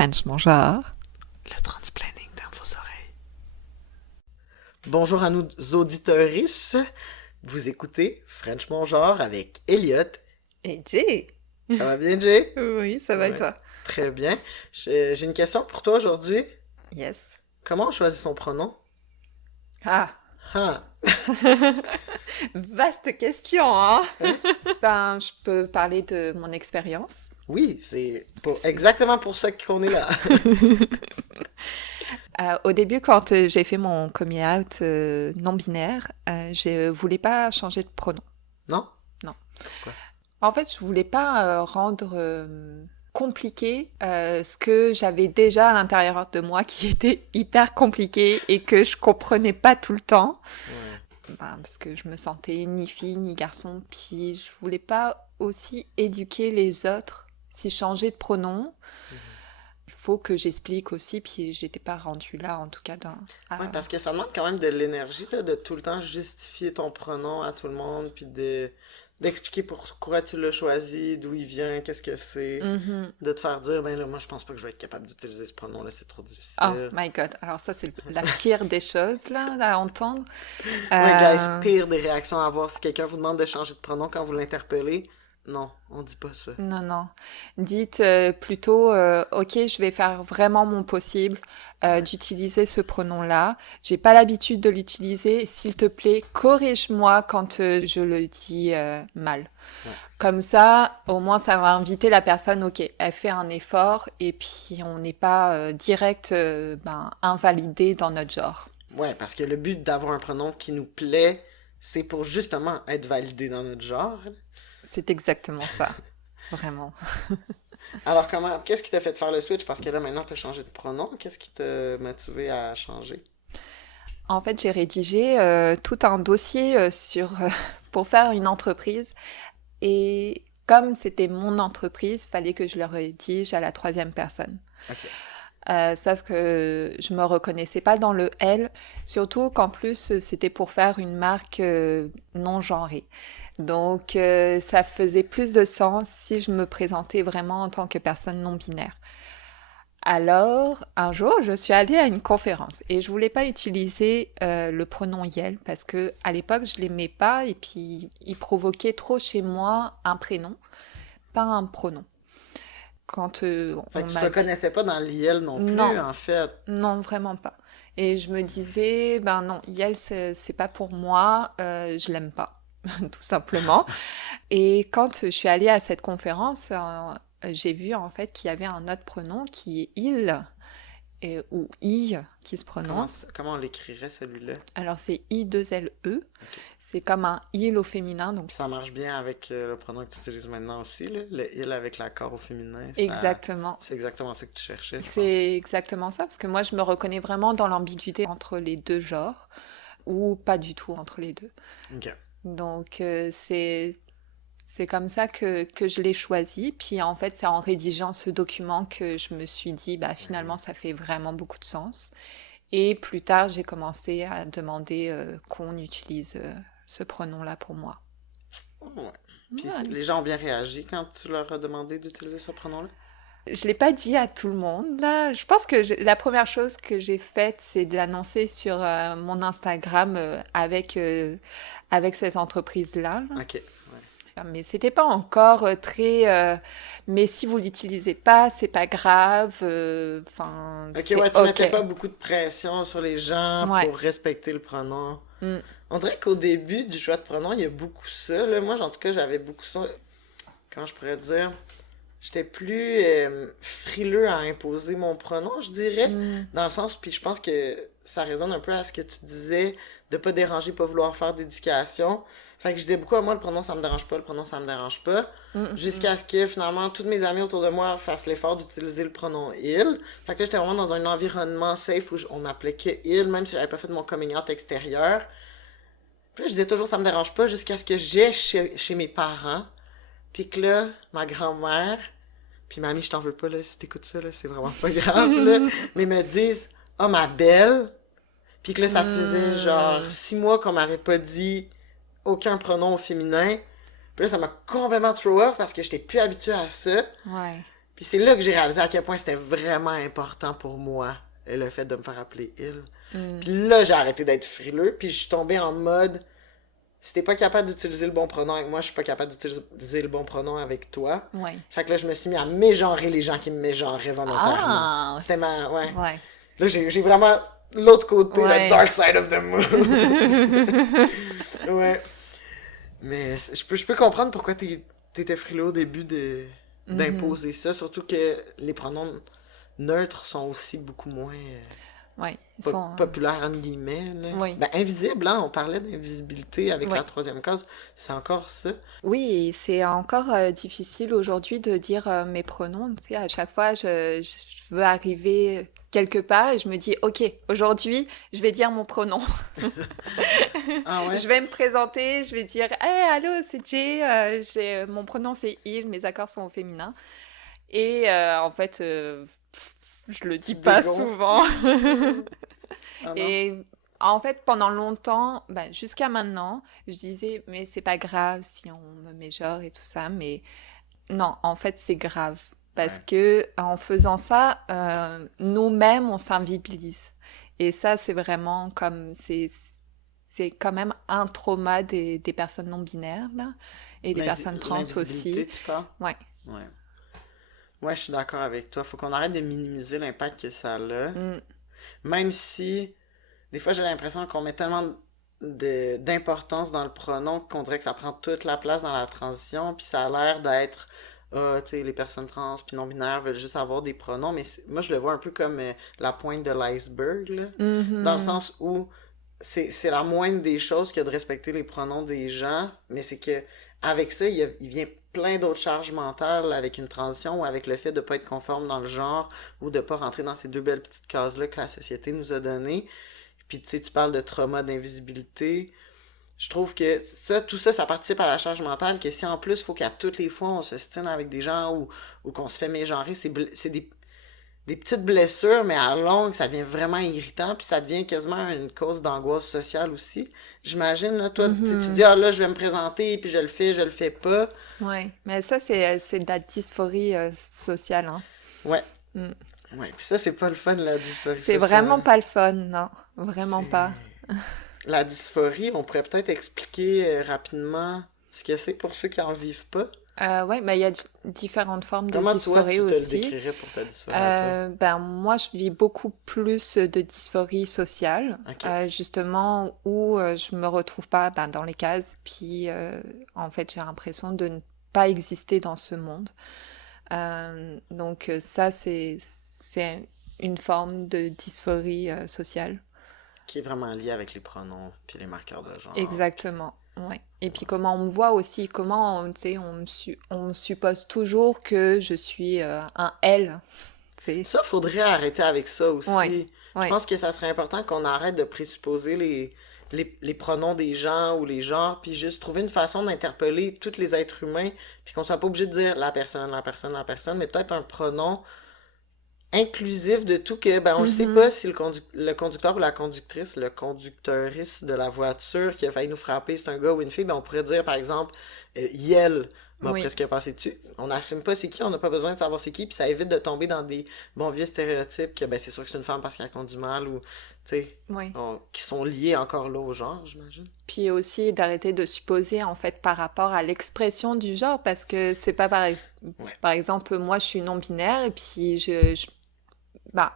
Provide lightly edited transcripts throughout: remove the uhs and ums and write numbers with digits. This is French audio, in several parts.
French mon genre. Le transplanning dans vos oreilles. Bonjour à nos auditorices. Vous écoutez French Mon Genre avec Elliot. Et Jay. Ça va bien, Jay? Oui, ça va et Ouais, toi? très bien. J'ai une question pour toi aujourd'hui. Yes. Comment on choisit son pronom? Ah, Ah, vaste question, hein? hein? Je peux parler de mon expérience. Oui, c'est exactement pour ça qu'on est là. Au début, quand j'ai fait mon coming out non binaire, je voulais pas changer de pronom. Non? Non. Pourquoi? En fait, je voulais pas rendre compliqué ce que j'avais déjà à l'intérieur de moi qui était hyper compliqué et que je comprenais pas tout le temps. Ouais. Parce que je me sentais ni fille ni garçon, puis je voulais pas aussi éduquer les autres. Si je changeais de pronom, Mhm. il faut que j'explique aussi, puis j'étais pas rendue là, en tout cas, Ouais, à- parce que ça demande quand même de l'énergie, là, de tout le temps justifier ton pronom à tout le monde, puis d'expliquer pourquoi tu l'as choisi, d'où il vient, qu'est-ce que c'est. Mhm. De te faire dire, ben là, moi, je pense pas que je vais être capable d'utiliser ce pronom-là, c'est trop Oh difficile. my God. Alors ça, c'est la pire des choses, là, à entendre. Ouais, guys, Euh, pire des réactions à avoir si quelqu'un vous demande de changer de pronom quand vous l'interpellez. Non, on dit pas ça. Non, non. Dites plutôt, ok, je vais faire vraiment mon possible Ouais, d'utiliser ce pronom-là. J'ai pas l'habitude de l'utiliser. S'il te plaît, corrige-moi quand je le dis mal. ouais. Comme ça, au moins, ça va inviter la personne, ok, elle fait un effort et puis on n'est pas direct invalidé dans notre genre. Ouais, parce que le but d'avoir un pronom qui nous plaît, c'est pour justement être validé dans notre genre. C'est exactement ça, vraiment. Alors, qu'est-ce qui t'a fait faire le switch? Parce que là, maintenant, t'as changé de pronom. Qu'est-ce qui t'a motivé à changer? En fait, j'ai rédigé tout un dossier pour faire une entreprise. Et comme c'était mon entreprise, fallait que je le rédige à la troisième personne. Ok. Sauf que je me reconnaissais pas dans le elle, surtout qu'en plus c'était pour faire une marque non genrée. Donc ça faisait plus de sens si je me présentais vraiment en tant que personne non binaire. Alors, un jour, je suis allée à une conférence et je voulais pas utiliser le pronom Yel parce que à l'époque, je l'aimais pas et puis il provoquait trop chez moi un prénom, pas un pronom. Quand Fait on que tu te m'a dit reconnaissais pas dans l'IL non plus, non, en fait. non, vraiment pas. Et je me disais, ben non, Yel, c'est pas pour moi, je l'aime pas, tout simplement. Et quand je suis allée à cette conférence, j'ai vu en fait qu'il y avait un autre pronom qui est il ou I qui se prononce. Comment on l'écrirait, celui-là? Alors c'est I2LE, Ok. c'est comme un il au féminin, donc Puis ça marche bien avec le pronom que tu utilises maintenant aussi, là. Le il avec l'accord au féminin, exactement. c'est exactement ça que tu cherchais, je pense. C'est exactement ça, parce que moi je me reconnais vraiment dans l'ambiguïté entre les deux genres, ou pas du tout entre les deux. Ok. Donc c'est comme ça que je l'ai choisi. Puis en fait, c'est en rédigeant ce document que je me suis dit, bah finalement, ça fait vraiment beaucoup de sens. Et plus tard, j'ai commencé à demander qu'on utilise ce pronom-là pour moi. Ouais. Puis Voilà. les gens ont bien réagi quand tu leur as demandé d'utiliser ce pronom-là? Je l'ai pas dit à tout le monde, là. Je pense que la première chose que j'ai faite, c'est de l'annoncer sur mon Instagram avec cette entreprise-là, là. Ok. Ouais. Mais c'était pas encore très. Mais si vous l'utilisez pas, c'est pas grave. Enfin, Ok, c'est ouais, tu ok. mettais pas beaucoup de pression sur les gens Ouais. pour respecter le pronom. Mm. On dirait qu'au début du choix de pronom, il y a beaucoup ça, là. Moi, en tout cas, j'avais beaucoup ça. Comment je pourrais dire? J'étais plus frileux à imposer mon pronom, je dirais. Mm. Dans le sens, puis je pense que ça résonne un peu à ce que tu disais, de pas déranger, pas vouloir faire d'éducation. Fait que je disais beaucoup à moi, le pronom ça me dérange pas, le pronom ça me dérange pas. Mm, mm. Jusqu'à ce que finalement, toutes mes amies autour de moi fassent l'effort d'utiliser le pronom il. Fait que là, j'étais vraiment dans un environnement safe où on m'appelait que il, même si j'avais pas fait mon coming out extérieur. Puis là, je disais toujours ça me dérange pas jusqu'à ce que j'aie chez mes parents. Puis que là, ma grand-mère, puis mamie, je t'en veux pas, là, si t'écoutes ça, là, c'est vraiment pas grave, là, mais me disent, oh, ma belle, puis que là, ça faisait genre Mm. 6 mois qu'on m'avait pas dit aucun pronom au féminin. Puis là, ça m'a complètement throw off parce que j'étais plus habituée à ça. Ouais. Puis c'est là que j'ai réalisé à quel point c'était vraiment important pour moi, le fait de me faire appeler il. Mm. Puis là, j'ai arrêté d'être frileux, puis je suis tombé en mode, si t'es pas capable d'utiliser le bon pronom avec moi, je suis pas capable d'utiliser le bon pronom avec toi. Ouais. Fait que là, je me suis mis à mégenrer les gens qui me mégenraient volontairement. Ah! C'était ma... Ouais. Ouais. Là, j'ai vraiment l'autre côté, Ouais. le dark side of the moon. Ouais. Mais je peux comprendre pourquoi t'étais frileux au début d'imposer ça, surtout que les pronoms neutres sont aussi beaucoup moins Ouais. Ils sont... populaires, entre guillemets. Là. Oui. Ben, invisible, hein, on parlait d'invisibilité avec Oui. la troisième case, c'est encore ça. Oui, et c'est encore difficile aujourd'hui de dire mes pronoms. Tu sais, à chaque fois, je veux arriver quelque part et je me dis, OK, aujourd'hui, je vais dire mon pronom. Ah ouais? Je vais me présenter, je vais dire, hey, allô, c'est Jay, mon pronom c'est il, mes accords sont au féminin. Et en fait, je le dis Tu te pas dégonfles. souvent. Ah non? Et en fait, pendant longtemps, ben, jusqu'à maintenant, je disais, mais c'est pas grave si on me mégenre et tout ça. Mais non, en fait, c'est grave. Parce Ouais. que en faisant ça, nous-mêmes, on s'invisibilise. Et ça, c'est vraiment comme... C'est quand même un trauma des personnes non binaires, là, et des personnes trans L'invisibilité, aussi. tu parles? Ouais. Ouais. Ouais, je suis d'accord avec toi. Faut qu'on arrête de minimiser l'impact que ça a. Mm. Même si, des fois, j'ai l'impression qu'on met tellement d'importance dans le pronom qu'on dirait que ça prend toute la place dans la transition, puis ça a l'air d'être, tu sais, les personnes trans puis non-binaires veulent juste avoir des pronoms, mais moi, je le vois un peu comme la pointe de l'iceberg, là, dans le Mhm. sens où c'est la moindre des choses que de respecter les pronoms des gens, mais c'est que avec ça, il vient plein d'autres charges mentales avec une transition ou avec le fait de ne pas être conforme dans le genre ou de ne pas rentrer dans ces deux belles petites cases-là que la société nous a données. Puis tu sais, tu parles de trauma, d'invisibilité. Je trouve que tout ça, ça participe à la charge mentale, que si en plus, il faut qu'à toutes les fois, on se stine avec des gens ou qu'on se fait mégenrer, c'est des petites blessures, mais à longue, ça devient vraiment irritant, puis ça devient quasiment une cause d'angoisse sociale aussi. J'imagine, là, toi, tu Mhm. dis, ah là, je vais me présenter, puis je le fais pas. Ouais. Mais ça, c'est de la dysphorie sociale, hein. Ouais. Mm. Ouais, puis ça, c'est pas le fun, la dysphorie C'est sociale. vraiment pas le fun, non. Vraiment C'est- pas. La dysphorie, on pourrait peut-être expliquer rapidement ce que c'est pour ceux qui en vivent pas. Ouais, mais il y a différentes formes de Comment toi, dysphorie tu te le aussi. décrirais pour ta dysphorie à Ben, moi, je vis beaucoup plus de dysphorie sociale, toi? Ok. justement, où je me retrouve pas ben, dans les cases, puis en fait, j'ai l'impression de ne pas exister dans ce monde. Donc ça, c'est une forme de dysphorie sociale. Qui est vraiment lié avec les pronoms puis les marqueurs de genre. Exactement, ouais. Et puis comment on me voit aussi, comment, tu sais, on me suppose toujours que je suis un elle, tu sais. Ça, faudrait arrêter avec ça aussi. Ouais, Je ouais. pense que ça serait important qu'on arrête de présupposer les pronoms des gens ou les genres, puis juste trouver une façon d'interpeller tous les êtres humains, puis qu'on soit pas obligé de dire la personne, la personne, la personne, mais peut-être un pronom inclusif de tout que, ben, on ne sait Mhm. pas si le conducteur ou la conductrice, le conducteuriste de la voiture qui a failli nous frapper, c'est un gars ou une fille, ben, on pourrait dire, par exemple, Yel m'a Oui, presque passé dessus. On n'assume pas c'est qui, on n'a pas besoin de savoir c'est qui, puis ça évite de tomber dans des bons vieux stéréotypes que, ben, c'est sûr que c'est une femme parce qu'elle conduit mal ou, tu sais, oui. qui sont liés encore là au genre, j'imagine. Puis aussi d'arrêter de supposer en fait par rapport à l'expression du genre, parce que c'est pas pareil. Ouais. Par exemple, moi je suis non-binaire et puis bah,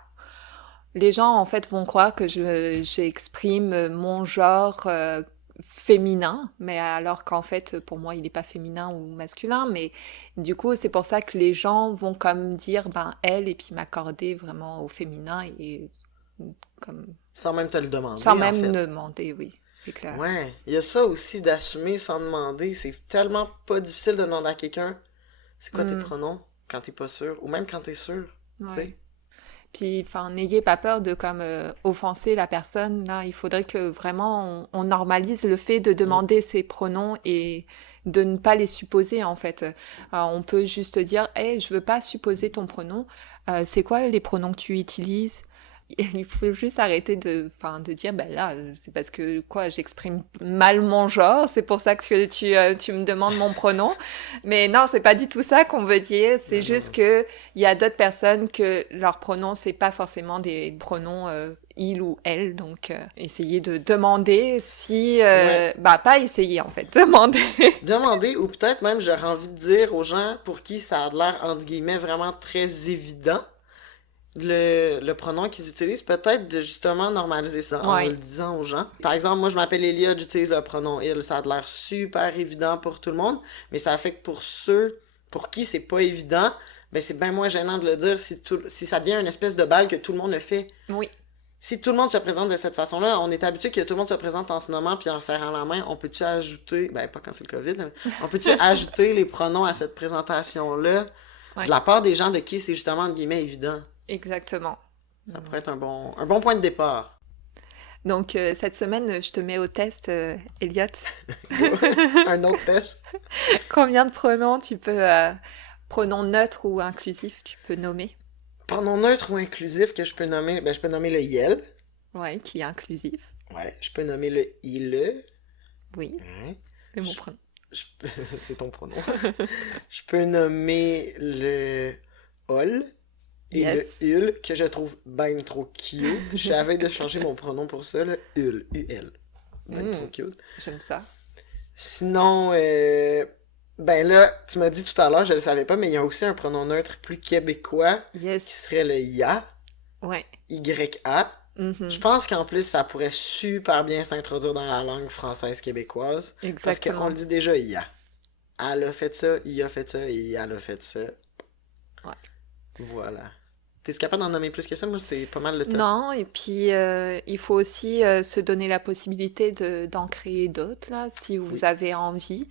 les gens en fait vont croire que j'exprime mon genre féminin, mais alors qu'en fait pour moi il n'est pas féminin ou masculin, mais du coup c'est pour ça que les gens vont comme dire ben elle et puis m'accorder vraiment au féminin et comme Sans même te le demander, sans en même fait. me demander, oui, c'est clair. Ouais, il y a ça aussi d'assumer sans demander. C'est tellement pas difficile de demander à quelqu'un c'est quoi tes Mm, pronoms quand t'es pas sûr, ou même quand t'es sûr, tu ouais. sais. Puis, enfin, n'ayez pas peur de comme offenser la personne. Là, il faudrait que vraiment on normalise le fait de Mm. demander ses pronoms et de ne pas les supposer en fait. On peut juste dire, hey, je veux pas supposer ton pronom. C'est quoi les pronoms que tu utilises? Il faut juste arrêter de dire, ben là, c'est parce que quoi, j'exprime mal mon genre, c'est pour ça que tu me demandes mon pronom. Mais non, c'est pas du tout ça qu'on veut dire. C'est Non, non, juste non. que il y a d'autres personnes que leur pronom, c'est pas forcément des pronoms il ou elle. Donc, essayez de demander si, Ouais. pas essayer en fait, demander. Demander, ou peut-être même, j'aurais envie de dire aux gens pour qui ça a l'air, entre guillemets, vraiment très évident, le pronom qu'ils utilisent, peut-être de justement normaliser ça en le Ouais, disant aux gens. Par exemple, moi je m'appelle Elliot, j'utilise le pronom il, ça a l'air super évident pour tout le monde, mais ça fait que pour ceux pour qui c'est pas évident, ben c'est bien moins gênant de le dire si ça devient une espèce de balle que tout le monde le fait. oui, Si tout le monde se présente de cette façon-là, on est habitué que tout le monde se présente en se nommant puis en serrant la main, on peut-tu ajouter, ben pas quand c'est le COVID, là, mais on peut-tu ajouter les pronoms à cette présentation-là de ouais, la part des gens de qui c'est justement, entre guillemets, évident? exactement. Ça pourrait être un bon point de départ. Donc, cette semaine, je te mets au test, Elliot. Un autre test. Combien de pronoms pronoms neutres ou inclusifs, tu peux nommer? Pronom neutre ou inclusif que je peux nommer, ben je peux nommer le yel. Ouais, qui est inclusif. Ouais. Je peux nommer le ile. Oui, Ouais. c'est mon Je- pronom. c'est ton pronom. Je peux nommer le ol et le Yes. ul que je trouve ben trop cute. Je suis à la veille de changer mon pronom pour ça, le ul, ul. Ben trop Mm, cute. j'aime ça. Sinon, ben là, tu m'as dit tout à l'heure, je le savais pas, mais il y a aussi un pronom neutre plus québécois qui Yes. serait le ya, Ouais. ya. Je Mhm. pense qu'en plus, ça pourrait super bien s'introduire dans la langue française québécoise. Parce qu'on le Exactement. dit déjà, ya. Elle a fait ça, il a fait ça, et elle a fait ça. Ouais. Voilà. T'es capable d'en nommer plus que ça? Moi, c'est pas mal le top. Non, et puis il faut aussi se donner la possibilité d'en créer d'autres, là, si vous Oui. avez envie.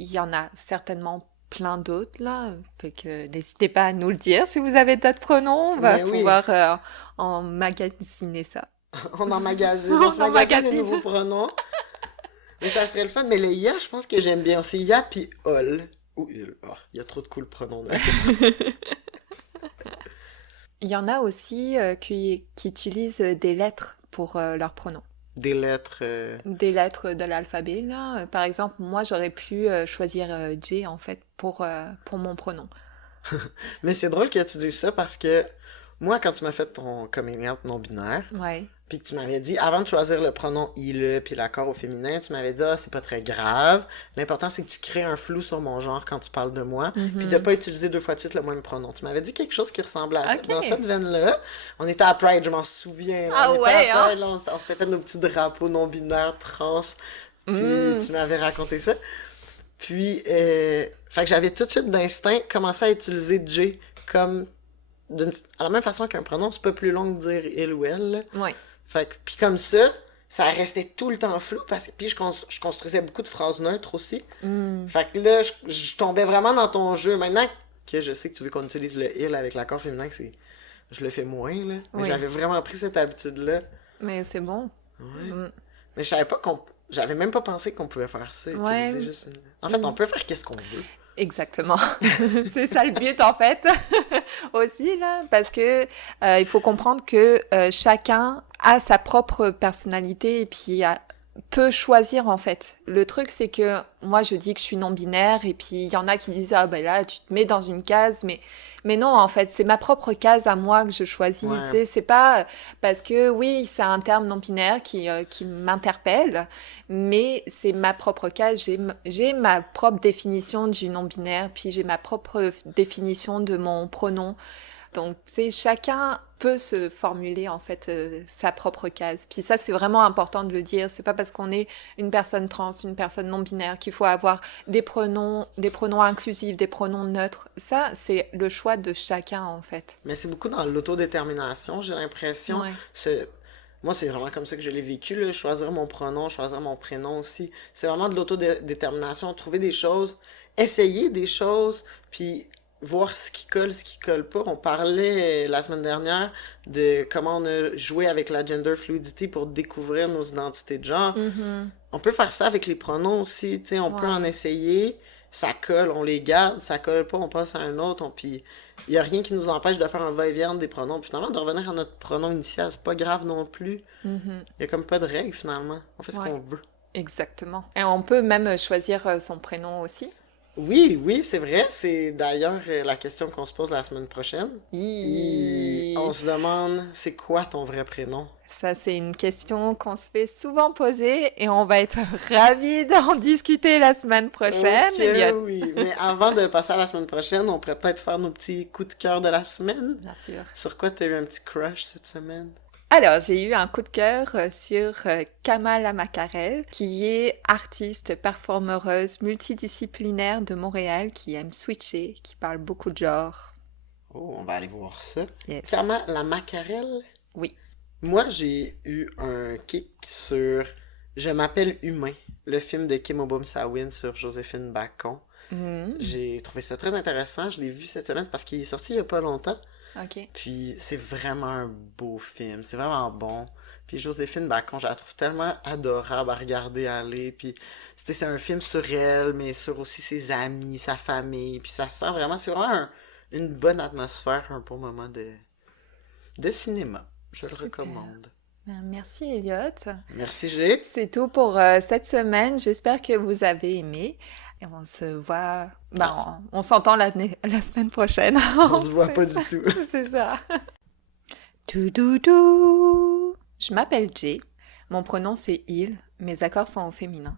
Il y en a certainement plein d'autres, là. Fait que n'hésitez pas à nous le dire si vous avez d'autres pronoms. On va Mais oui, pouvoir emmagasiner ça. on On se magasine des emmagasine. nouveaux pronoms. Mais ça serait le fun. Mais le ya, je pense que j'aime bien aussi. Ya puis ol. Ou ul. Ah, il y a trop de cool pronoms là. Il y en a aussi qui utilisent des lettres pour leurs pronoms. Des lettres. Des lettres de l'alphabet, là. Par exemple, moi, j'aurais pu choisir J, en fait, pour mon pronom. Mais c'est drôle que tu dises ça parce que moi, quand tu m'as fait ton coming out non-binaire, Ouais. puis que tu m'avais dit, avant de choisir le pronom il, puis l'accord au féminin, tu m'avais dit, ah, c'est pas très grave. L'important, c'est que tu crées un flou sur mon genre quand tu parles de moi, puis de Mhm. pas utiliser deux fois de suite le même pronom. Tu m'avais dit quelque chose qui ressemblait à ça. Dans Ok. cette veine-là, on était à Pride, je m'en souviens. Là. Ah On était à ouais, hein? Pride, là, on s'était fait nos petits drapeaux non-binaires trans, puis Hmm. tu m'avais raconté ça. Puis, fait que j'avais tout de suite d'instinct commencé à utiliser J comme à la même façon qu'un pronom, c'est pas plus long de dire il ou elle. Là. Ouais. Fait que, puis comme ça restait tout le temps flou parce que puis je construisais beaucoup de phrases neutres aussi. Hmm. Fait que là, je tombais vraiment dans ton jeu. Maintenant que je sais que tu veux qu'on utilise le il avec l'accord féminin, je le fais moins là. Mais Oui. j'avais vraiment pris cette habitude-là. Mais c'est bon. Ouais. Hmm. Mais je savais pas j'avais même pas pensé qu'on pouvait faire ça, Ouais. utiliser juste En fait, on Hmm. peut faire qu'est-ce qu'on veut. Exactement. C'est ça le but en fait aussi là, parce que il faut comprendre que chacun a sa propre personnalité et puis peut choisir en fait. Le truc c'est que moi je dis que je suis non binaire et puis il y en a qui disent ah ben là tu te mets dans une case mais non en fait c'est ma propre case à moi que je choisis. Tu Ouais. sais c'est pas parce que oui c'est un terme non binaire qui m'interpelle mais c'est ma propre case, j'ai ma propre définition du non-binaire, puis j'ai ma propre définition de mon pronom. Donc, c'est chacun peut se formuler en fait sa propre case. Puis ça, c'est vraiment important de le dire. C'est pas parce qu'on est une personne trans, une personne non-binaire qu'il faut avoir des pronoms inclusifs, des pronoms neutres. Ça, c'est le choix de chacun en fait. Mais c'est beaucoup dans l'autodétermination, j'ai l'impression. Ouais. Ce- Moi, c'est vraiment comme ça que je l'ai vécu, là. Choisir mon pronom, choisir mon prénom aussi. C'est vraiment de l'autodétermination, trouver des choses, essayer des choses, puis voir ce qui colle pas. On parlait la semaine dernière de comment on a joué avec la gender fluidity pour découvrir nos identités de genre. Mhm. On peut faire ça avec les pronoms aussi, tu sais, on peut en Ouais. essayer, ça colle, on les garde, ça colle pas, on passe à un autre, puis il y a rien qui nous empêche de faire un va-et-vient des pronoms. Puis finalement, de revenir à notre pronom initial, c'est pas grave non plus. Mhm. Il y a comme pas de règle finalement. On fait ce Ouais, qu'on veut. exactement. Et on peut même choisir son prénom aussi. Oui, oui, c'est vrai. C'est d'ailleurs la question qu'on se pose la semaine prochaine. Et on Hi. se demande, c'est quoi ton vrai prénom? Ça, c'est une question qu'on se fait souvent poser et on va être ravis d'en discuter la semaine prochaine, Ok, Elliot. oui. Mais avant de passer à la semaine prochaine, on pourrait peut-être faire nos petits coups de cœur de la semaine. Bien sûr. Sur quoi t'as eu un petit crush cette semaine? Alors, j'ai eu un coup de cœur sur Kamala Makarel, qui est artiste, performeuse, multidisciplinaire de Montréal, qui aime switcher, qui parle beaucoup de genres. Oh, on va aller voir ça. Yes. Clairement, la macarelle. Oui. Moi, j'ai eu un kick sur Je m'appelle Humain, le film de Kim Obum-Sawin sur Joséphine Bacon. Mhm. J'ai trouvé ça très intéressant. Je l'ai vu cette semaine parce qu'il est sorti il y a pas longtemps. Ok. Puis c'est vraiment un beau film. C'est vraiment bon. Puis Joséphine Bacon, je la trouve tellement adorable à regarder aller. Puis c'est un film sur elle, mais sur aussi ses amis, sa famille. Puis ça sent vraiment, c'est vraiment une bonne atmosphère, un bon moment de cinéma. Je le Super. recommande. Ben, merci, Elliot. Merci G. C'est tout pour cette semaine. J'espère que vous avez aimé. Et on se voit. Ben, On, on s'entend la semaine prochaine. on se voit pas du tout. C'est ça. Tout. Je m'appelle Jay. Mon pronom c'est il. Mes accords sont au féminin.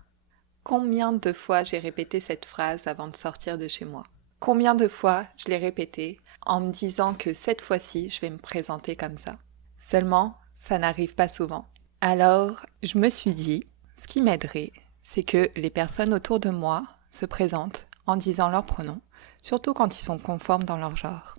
Combien de fois j'ai répété cette phrase avant de sortir de chez moi? Combien de fois je l'ai répétée en me disant que cette fois-ci, je vais me présenter comme ça? Seulement, ça n'arrive pas souvent. Alors, je me suis dit, ce qui m'aiderait, c'est que les personnes autour de moi se présentent en disant leurs pronoms, surtout quand ils sont conformes dans leur genre.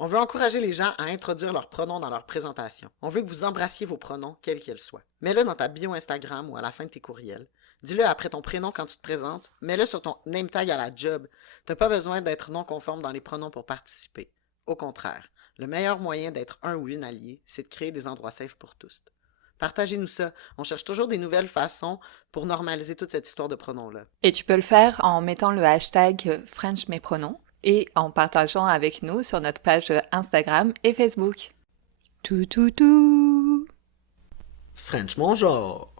On veut encourager les gens à introduire leurs pronoms dans leur présentation. On veut que vous embrassiez vos pronoms, quels qu'ils soient. Mets-le dans ta bio Instagram ou à la fin de tes courriels. Dis-le après ton prénom quand tu te présentes. Mets-le sur ton name tag à la job. T'as pas besoin d'être non conforme dans les pronoms pour participer. Au contraire, le meilleur moyen d'être un ou une allié, c'est de créer des endroits safe pour tous. Partagez-nous ça. On cherche toujours des nouvelles façons pour normaliser toute cette histoire de pronoms-là. Et tu peux le faire en mettant le hashtag French mes pronoms et en partageant avec nous sur notre page Instagram et Facebook. Tout. French mon genre.